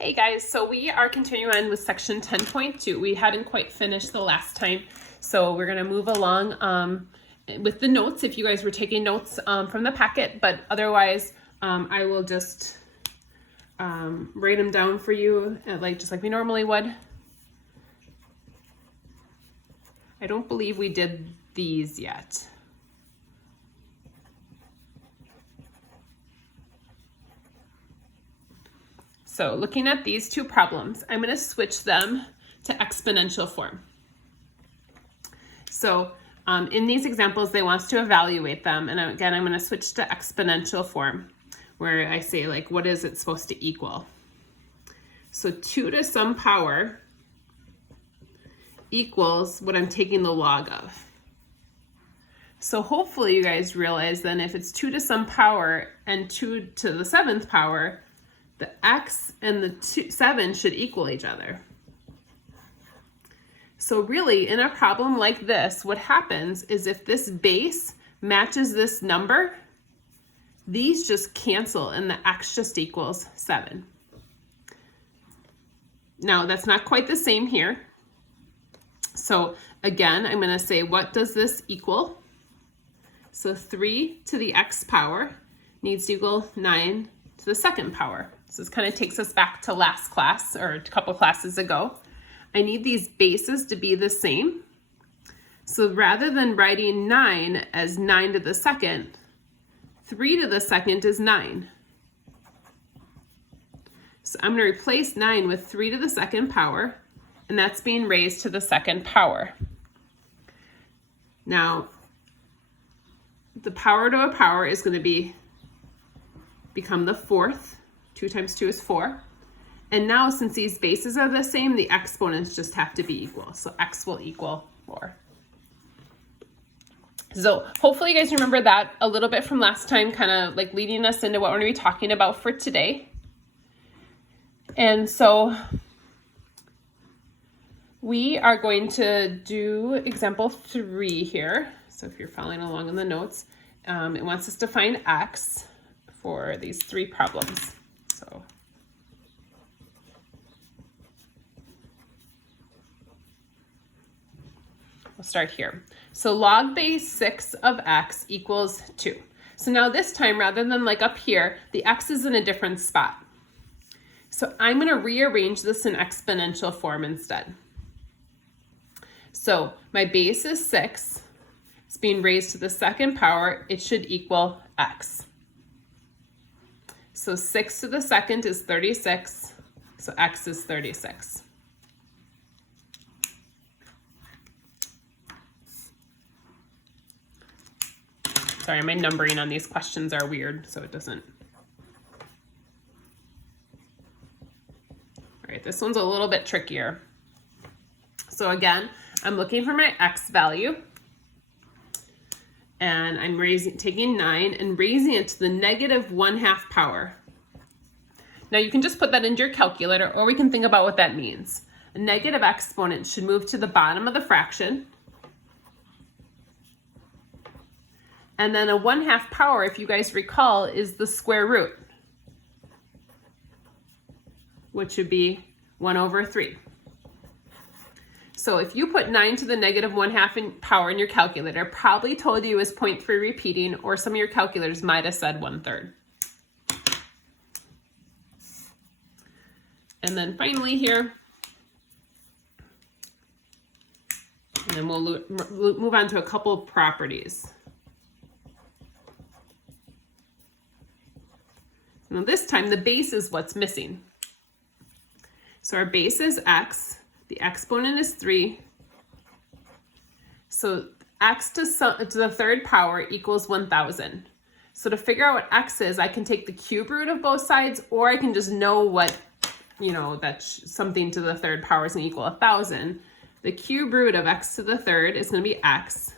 Hey guys, so we are continuing on with section 10.2. We hadn't quite finished the last time, so we're going to move along with the notes if you guys were taking notes from the packet, but otherwise I will just write them down for you just like we normally would. I don't believe we did these yet. So looking at these two problems, I'm going to switch them to exponential form. So in these examples, they want us to evaluate them. And again, I'm going to switch to exponential form where I say like, what is it supposed to equal? So 2 to some power equals what I'm taking the log of. So hopefully you guys realize then if it's 2 to some power and 2 to the 7th power, the x and the 7 should equal each other. So really, in a problem like this, what happens is if this base matches this number, these just cancel and the x just equals 7. Now, that's not quite the same here. So again, I'm going to say, what does this equal? So 3 to the x power needs to equal 9 to the 2nd power. So this kind of takes us back to last class or a couple classes ago. I need these bases to be the same. So rather than writing 9 as 9 to the 2nd, 3 to the 2nd is 9. So I'm going to replace 9 with 3 to the 2nd power, and that's being raised to the 2nd power. Now, the power to a power is going to become the 4th. 2 times 2 is 4. And now since these bases are the same, the exponents just have to be equal. So x will equal 4. So hopefully you guys remember that a little bit from last time, kind of like leading us into what we're going to be talking about for today. And so we are going to do example 3 here. So if you're following along in the notes, it wants us to find x for these 3 problems. So we'll start here. So log base 6 of x equals 2. So now this time, rather than like up here, the x is in a different spot. So I'm going to rearrange this in exponential form instead. So my base is 6. It's being raised to the 2nd power. It should equal x. So 6 to the 2nd is 36. So x is 36. Sorry, my numbering on these questions are weird, so it doesn't. All right, this one's a little bit trickier. So again, I'm looking for my x value. And I'm taking 9 and raising it to the -1/2 power. Now you can just put that into your calculator, or we can think about what that means. A negative exponent should move to the bottom of the fraction. And then a 1/2 power, if you guys recall, is the square root, which would be 1/3. So if you put 9 to the -1/2 power in your calculator, probably told you it was 0.3 repeating, or some of your calculators might have said 1/3. And then finally here, and then we'll move on to a couple of properties. Now this time the base is what's missing. So our base is x. The exponent is 3. So x to the 3rd power equals 1,000. So to figure out what x is, I can take the cube root of both sides, or I can just know what, that something to the 3rd power is going to equal 1,000. The cube root of x to the 3rd is going to be x.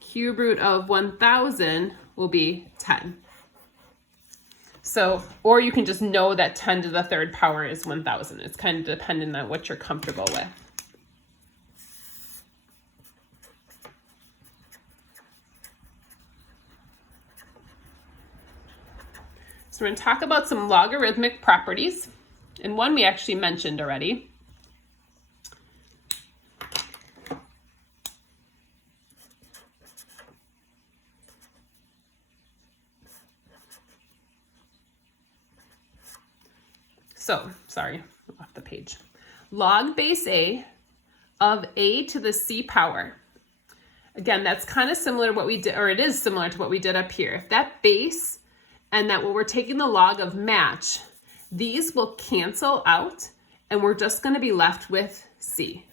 Cube root of 1,000 will be 10. So, or you can just know that 10 to the 3rd power is 1,000. It's kind of dependent on what you're comfortable with. So we're going to talk about some logarithmic properties. And one we actually mentioned already. So, sorry, off the page. Log base A of a to the c power. Again, that's kind of similar to what we did, or it is similar to what we did up here. If that base and that what we're taking the log of match, these will cancel out and we're just going to be left with c.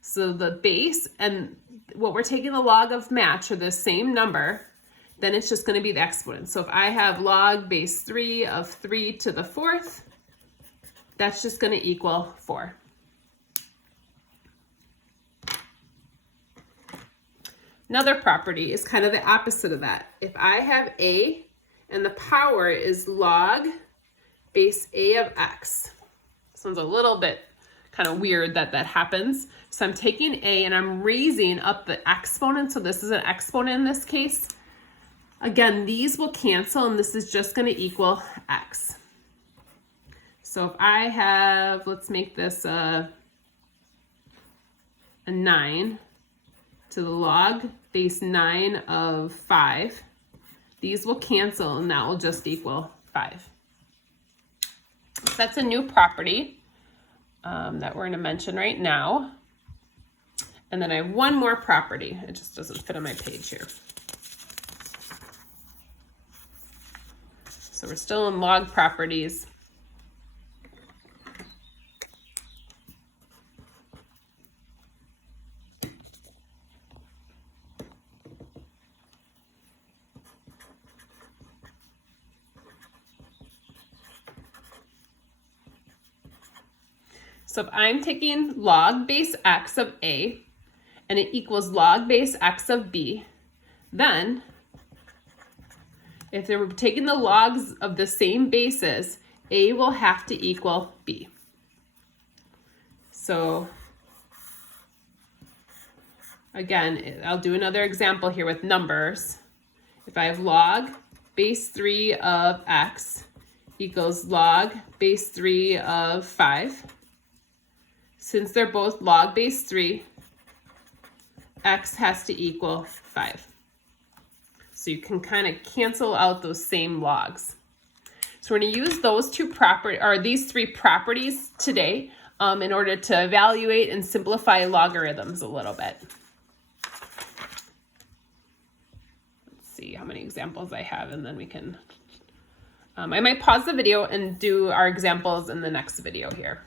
So the base and what we're taking the log of match are the same number, then it's just going to be the exponent. So if I have log base 3 of 3 to the 4th, that's just going to equal 4. Another property is kind of the opposite of that. If I have a and the power is log base a of x. Sounds a little bit kind of weird that that happens. So I'm taking a and I'm raising up the exponent. So this is an exponent in this case. Again, these will cancel and this is just going to equal x. So if I have, let's make this a 9 to the log base 9 of 5. These will cancel and that will just equal 5. So that's a new property that we're going to mention right now. And then I have one more property. It just doesn't fit on my page here. So we're still in log properties. So if I'm taking log base x of a and it equals log base x of b, then if they were taking the logs of the same bases, a will have to equal b. So again, I'll do another example here with numbers. If I have log base 3 of x equals log base 3 of 5, since they're both log base 3, x has to equal 5. So you can kind of cancel out those same logs. So we're going to use those two properties, or these three properties today in order to evaluate and simplify logarithms a little bit. Let's see how many examples I have, and then we can, I might pause the video and do our examples in the next video here.